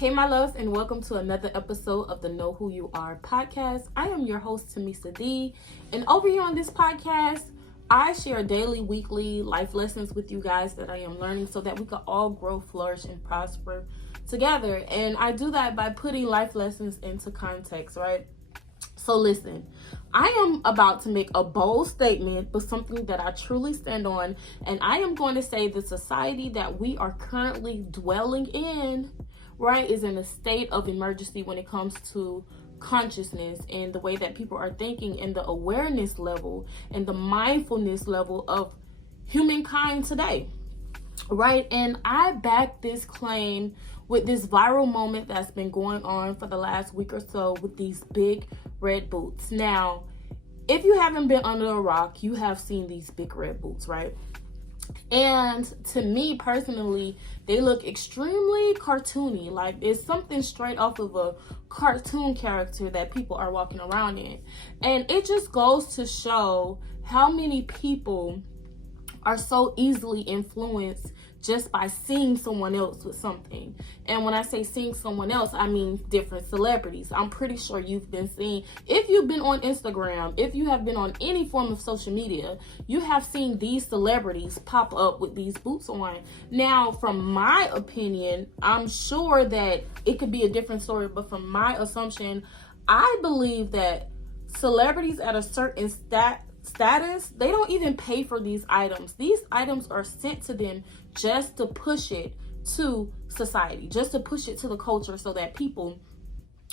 Hey, my loves, and welcome to another episode of the Know Who You Are podcast. I am your host, Tamisa D, and over here on this podcast, I share daily, weekly life lessons with you guys that I am learning so that we can all grow, flourish, and prosper together. And I do that by putting life lessons into context, right? So listen, I am about to make a bold statement, but something that I truly stand on, and I am going to say the society that we are currently dwelling in, right, is in a state of emergency when it comes to consciousness and the way that people are thinking and the awareness level and the mindfulness level of humankind today, right? And I back this claim with this viral moment that's been going on for the last week or so with these big red boots. Now, if you haven't been under a rock, you have seen these big red boots, right? And to me personally, they look extremely cartoony. Like it's something straight off of a cartoon character that people are walking around in. And it just goes to show how many people are so easily influenced just by seeing someone else with something. And when I say seeing someone else, I mean different celebrities. I'm pretty sure you've been seeing, if you've been on Instagram, if you have been on any form of social media, you have seen these celebrities pop up with these boots on. Now, from my opinion, I'm sure that it could be a different story, but from my assumption, I believe that celebrities at a certain status, they don't even pay for these items. These items are sent to them just to push it to society, just to push it to the culture so that people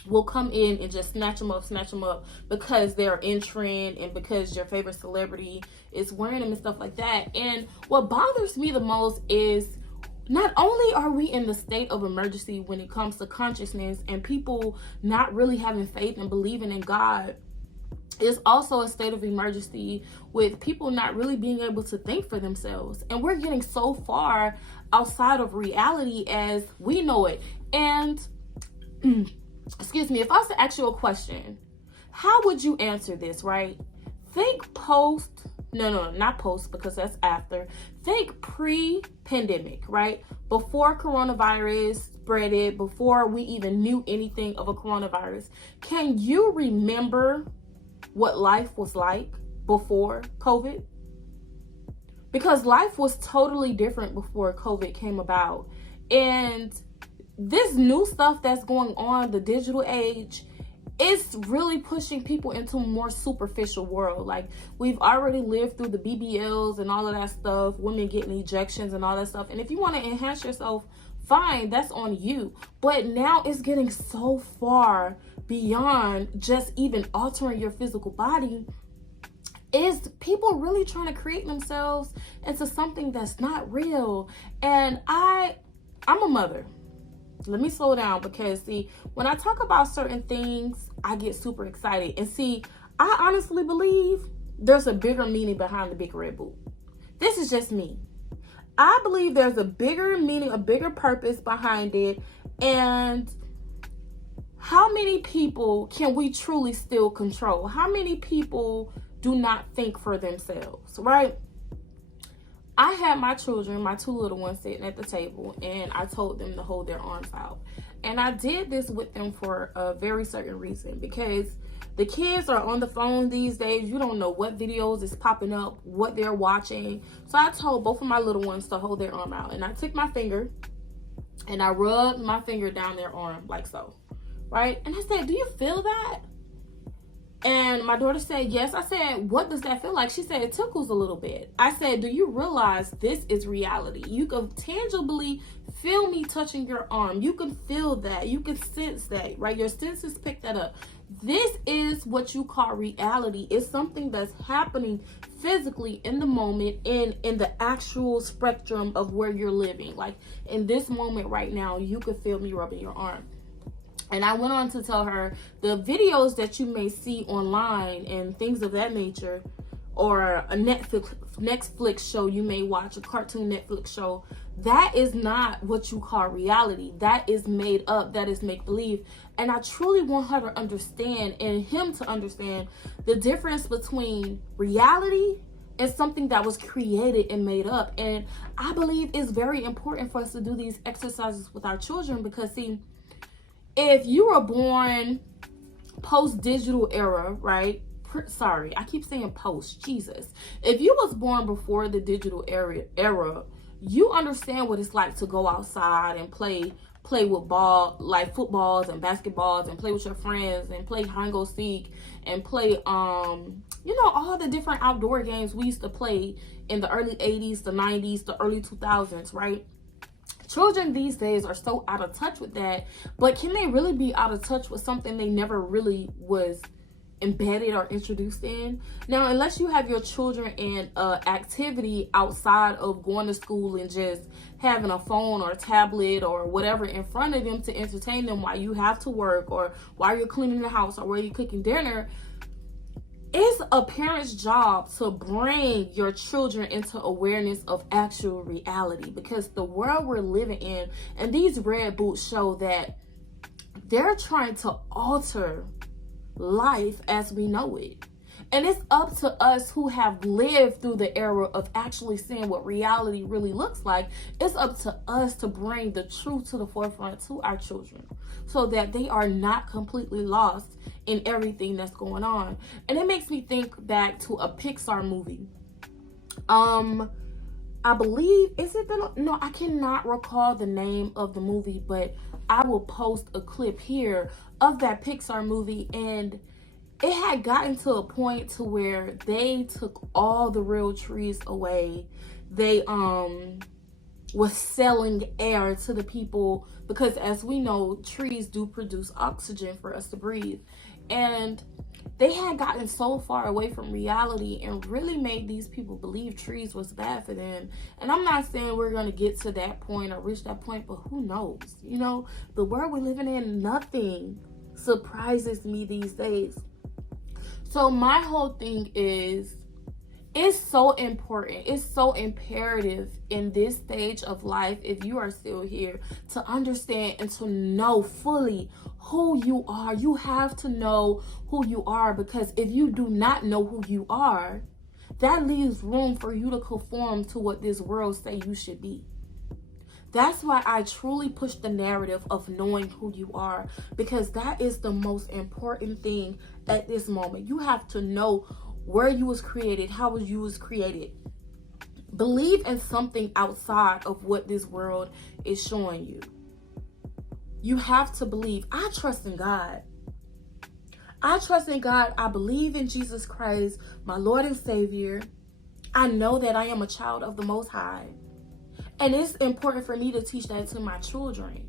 will come in and just snatch them up because they're in trend and because your favorite celebrity is wearing them and stuff like that. And what bothers me the most is not only are we in the state of emergency when it comes to consciousness and people not really having faith and believing in God, it's also a state of emergency with people not really being able to think for themselves. And we're getting so far outside of reality as we know it. And, excuse me, if I was to ask you a question, how would you answer this, right? Think not post because that's after. Think pre-pandemic, right? Before coronavirus spread it, before we even knew anything of a coronavirus. Can you remember what life was like before COVID? Because life was totally different before COVID came about. And this new stuff that's going on, the digital age, it's really pushing people into a more superficial world. Like we've already lived through the BBLs and all of that stuff, women getting ejections and all that stuff. And if you want to enhance yourself, fine, that's on you. But now it's getting so far beyond just even altering your physical body. Is people really trying to create themselves into something that's not real? And I'm a mother. Let me slow down because see, when I talk about certain things, I get super excited. And see, I honestly believe there's a bigger meaning behind the big red boot. This is just me. I believe there's a bigger meaning, a bigger purpose behind it. And how many people can we truly still control? How many people do not think for themselves, right? I had my children, my two little ones, sitting at the table, and I told them to hold their arms out. And I did this with them for a very certain reason, because the kids are on the phone these days. You don't know what videos is popping up, what they're watching. So I told both of my little ones to hold their arm out. And I took my finger and I rubbed my finger down their arm like so, right? And I said, do you feel that? And my daughter said, yes. I said, what does that feel like? She said, it tickles a little bit. I said, do you realize this is reality? You can tangibly feel me touching your arm. You can feel that. You can sense that, right? Your senses pick that up. This is what you call reality. It's something that's happening physically in the moment, in the actual spectrum of where you're living. Like in this moment right now, you could feel me rubbing your arm. And I went on to tell her the videos that you may see online and things of that nature, or a Netflix show you may watch, a cartoon Netflix show, that is not what you call reality. That is made up. That is make-believe. And I truly want her to understand, and him to understand, the difference between reality and something that was created and made up. And I believe it's very important for us to do these exercises with our children because, see, if you were born post-digital era, right? Sorry, I keep saying post. Jesus. If you was born before the digital era, you understand what it's like to go outside and play with like footballs and basketballs, and play with your friends and play hide and seek and play all the different outdoor games we used to play in the early 80s, the 90s, the early 2000s, right? Children these days are so out of touch with that, but can they really be out of touch with something they never really was embedded or introduced in? Now, unless you have your children in activity outside of going to school and just having a phone or a tablet or whatever in front of them to entertain them while you have to work, or while you're cleaning the house, or while you're cooking dinner, it's a parent's job to bring your children into awareness of actual reality, because the world we're living in, and these red boots show that they're trying to alter life as we know it. And it's up to us who have lived through the era of actually seeing what reality really looks like. It's up to us to bring the truth to the forefront to our children, so that they are not completely lost in everything that's going on. And it makes me think back to a Pixar movie. I believe, I cannot recall the name of the movie, but I will post a clip here of that Pixar movie, and it had gotten to a point to where they took all the real trees away. They was selling air to the people, because as we know, trees do produce oxygen for us to breathe. And they had gotten so far away from reality and really made these people believe trees was bad for them. And I'm not saying we're going to get to that point or reach that point, but who knows? The world we're living in, nothing surprises me these days. So my whole thing is, it's so important, it's so imperative in this stage of life, if you are still here, to understand and to know fully who you are. You have to know who you are, because if you do not know who you are, that leaves room for you to conform to what this world say you should be. That's why I truly push the narrative of knowing who you are, because that is the most important thing at this moment. You have to know where you was created, how you was created. Believe in something outside of what this world is showing you. You have to believe. I trust in God. I trust in God. I believe in Jesus Christ, my Lord and Savior. I know that I am a child of the Most High. And it's important for me to teach that to my children,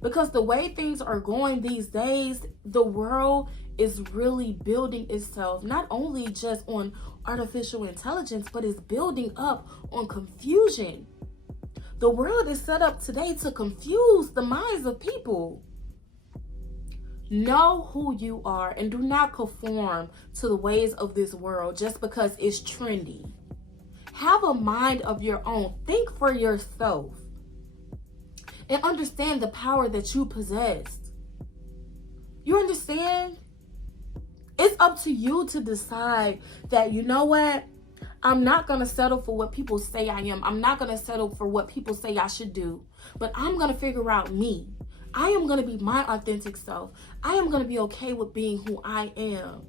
because the way things are going these days, the world is really building itself, not only just on artificial intelligence, but it's building up on confusion. The world is set up today to confuse the minds of people. Know who you are and do not conform to the ways of this world just because it's trendy. Have a mind of your own. Think for yourself and understand the power that you possess. You understand? It's up to you to decide that, you know what? I'm not going to settle for what people say I am. I'm not going to settle for what people say I should do. But I'm going to figure out me. I am going to be my authentic self. I am going to be okay with being who I am.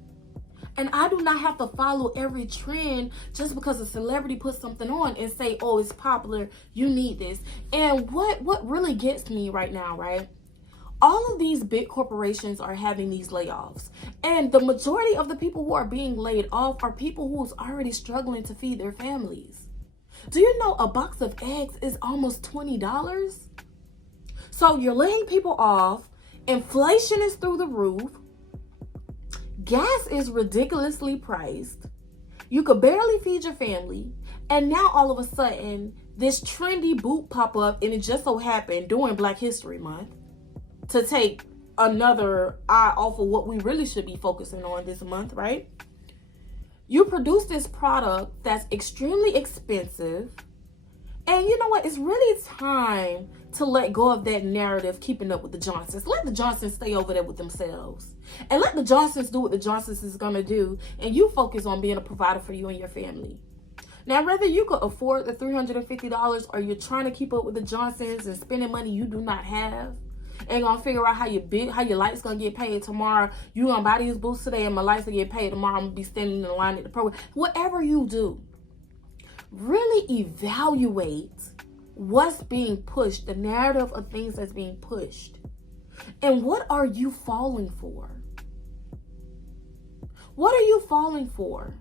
And I do not have to follow every trend just because a celebrity puts something on and say, oh, it's popular, you need this. And what really gets me right now, right? All of these big corporations are having these layoffs. And the majority of the people who are being laid off are people who's already struggling to feed their families. Do you know a box of eggs is almost $20? So you're laying people off. Inflation is through the roof. Gas is ridiculously priced. You could barely feed your family. And now all of a sudden, this trendy boot pop up, and it just so happened during Black History Month, to take another eye off of what we really should be focusing on this month, right? You produce this product that's extremely expensive. And you know what? It's really time to let go of that narrative, keeping up with the Johnsons. Let the Johnsons stay over there with themselves. And let the Johnsons do what the Johnsons is going to do. And you focus on being a provider for you and your family. Now, whether you could afford the $350 or you're trying to keep up with the Johnsons and spending money you do not have, Ain't gonna figure out how your lights gonna get paid tomorrow. You gonna buy these boots today and my lights will get paid tomorrow. I'm gonna be standing in the line at the program. Whatever you do, really evaluate what's being pushed, the narrative of things that's being pushed. And what are you falling for? What are you falling for?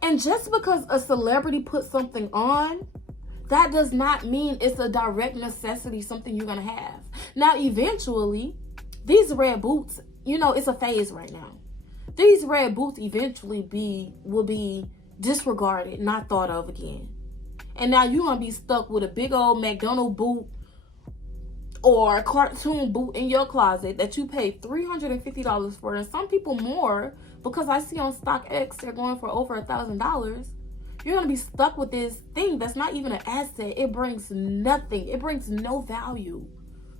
And just because a celebrity puts something on, that does not mean it's a direct necessity, something you're going to have. Now, eventually, these red boots, it's a phase right now. These red boots eventually will be disregarded, not thought of again. And now you're going to be stuck with a big old McDonald's boot or a cartoon boot in your closet that you paid $350 for, and some people more, because I see on StockX they're going for over $1,000. You're going to be stuck with this thing that's not even an asset. It brings nothing. It brings no value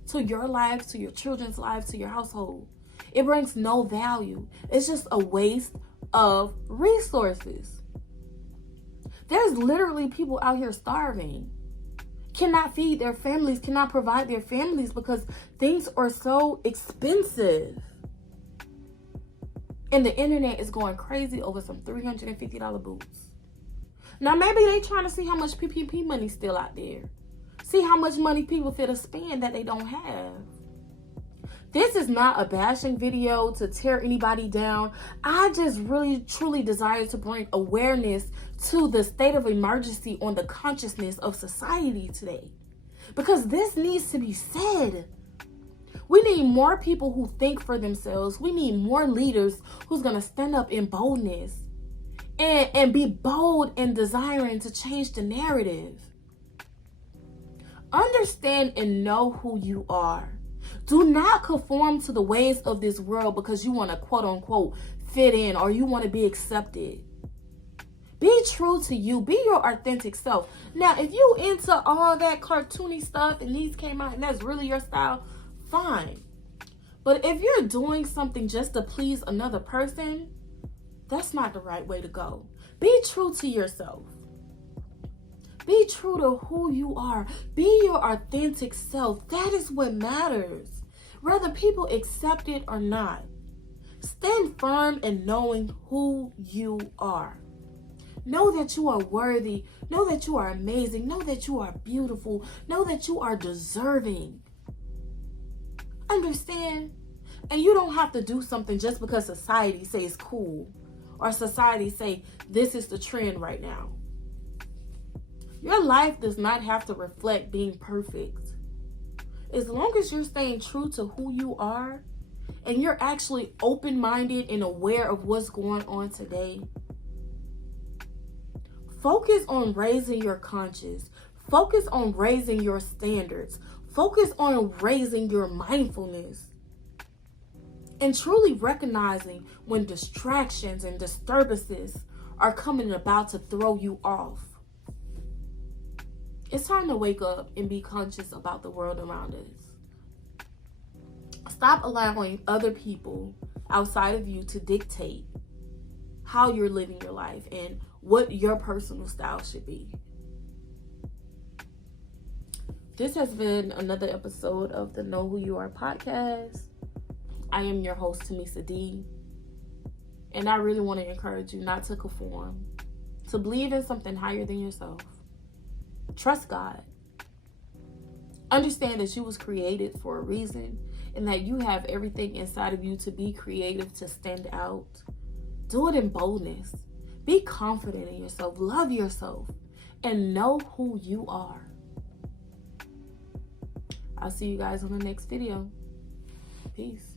to your life, to your children's lives, to your household. It brings no value. It's just a waste of resources. There's literally people out here starving, cannot feed their families, cannot provide their families because things are so expensive. And the internet is going crazy over some $350 boots. Now, maybe they trying to see how much PPP money's still out there. See how much money people fit to spend that they don't have. This is not a bashing video to tear anybody down. I just really, truly desire to bring awareness to the state of emergency on the consciousness of society today. Because this needs to be said. We need more people who think for themselves. We need more leaders who's going to stand up in boldness and be bold in desiring to change the narrative. Understand and know who you are. Do not conform to the ways of this world because you want to quote unquote fit in or you want to be accepted. Be true to you. Be your authentic self. Now, if you into all that cartoony stuff and these came out and that's really your style, fine. But if you're doing something just to please another person, that's not the right way to go. Be true to yourself. Be true to who you are. Be your authentic self. That is what matters. Whether people accept it or not. Stand firm in knowing who you are. Know that you are worthy. Know that you are amazing. Know that you are beautiful. Know that you are deserving. Understand? And you don't have to do something just because society says cool. Or society say this is the trend right now. Your life does not have to reflect being perfect. As long as you're staying true to who you are and you're actually open-minded and aware of what's going on today, focus on raising your conscience. Focus on raising your standards. Focus on raising your mindfulness. And truly recognizing when distractions and disturbances are coming about to throw you off. It's time to wake up and be conscious about the world around us. Stop allowing other people outside of you to dictate how you're living your life and what your personal style should be. This has been another episode of the Know Who You Are podcast. I am your host, Tamisa D. And I really want to encourage you not to conform, to believe in something higher than yourself. Trust God. Understand that you was created for a reason and that you have everything inside of you to be creative, to stand out. Do it in boldness. Be confident in yourself. Love yourself. And know who you are. I'll see you guys on the next video. Peace.